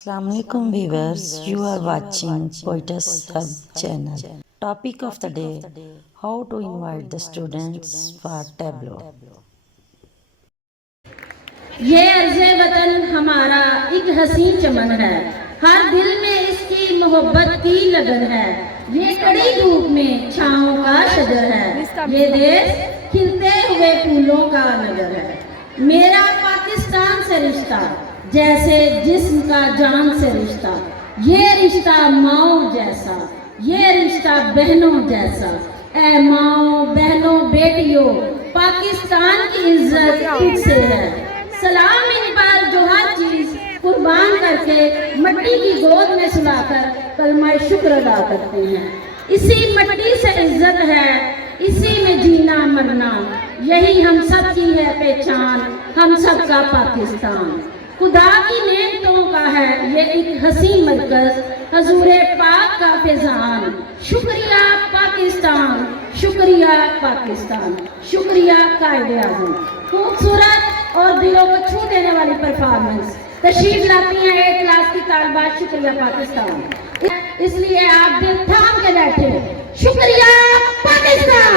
Assalamualaikum viewers, you are watching poetesshub channel. Topic of the day: how to invite the students for tableau. ये अर्ज़े वतन हमारा एक हसीन चमन है, हर दिल में इसकी मोहब्बत की लगन है। ये कड़ी धूप में छाँव का शजर है, ये देश खिलते हुए फूलों का नगर है। मेरा पाकिस्तान से रिश्ता जैसे जिस्म का जान से रिश्ता, ये रिश्ता माओ जैसा, ये रिश्ता बहनों जैसा। ऐ माओ बहनों बेटियों, पाकिस्तान की इज्जत तुझसे है। सलाम इन पर जो हर चीज कुर्बान करके मट्टी की गोद में सुलाकर कलमा शुक्र अदा करते हैं। इसी मट्टी से इज्जत है, इसी में जीना मरना, यही हम सब की है पहचान, हम सब का पाकिस्तान। खुदा की नेमतों का है ये एक हसीन मरकज, हजूरे पाक का फैजान। शुक्रिया पाकिस्तान, शुक्रिया पाकिस्तान, शुक्रिया कायदे आज़म। खूबसूरत और दिलों को छू देने वाली परफॉर्मेंस तशरीफ लाती हैं 8 क्लास की तालिबात। शुक्रिया पाकिस्तान, इसलिए आप दिल थाम के बैठे। शुक्रिया पाकिस्तान।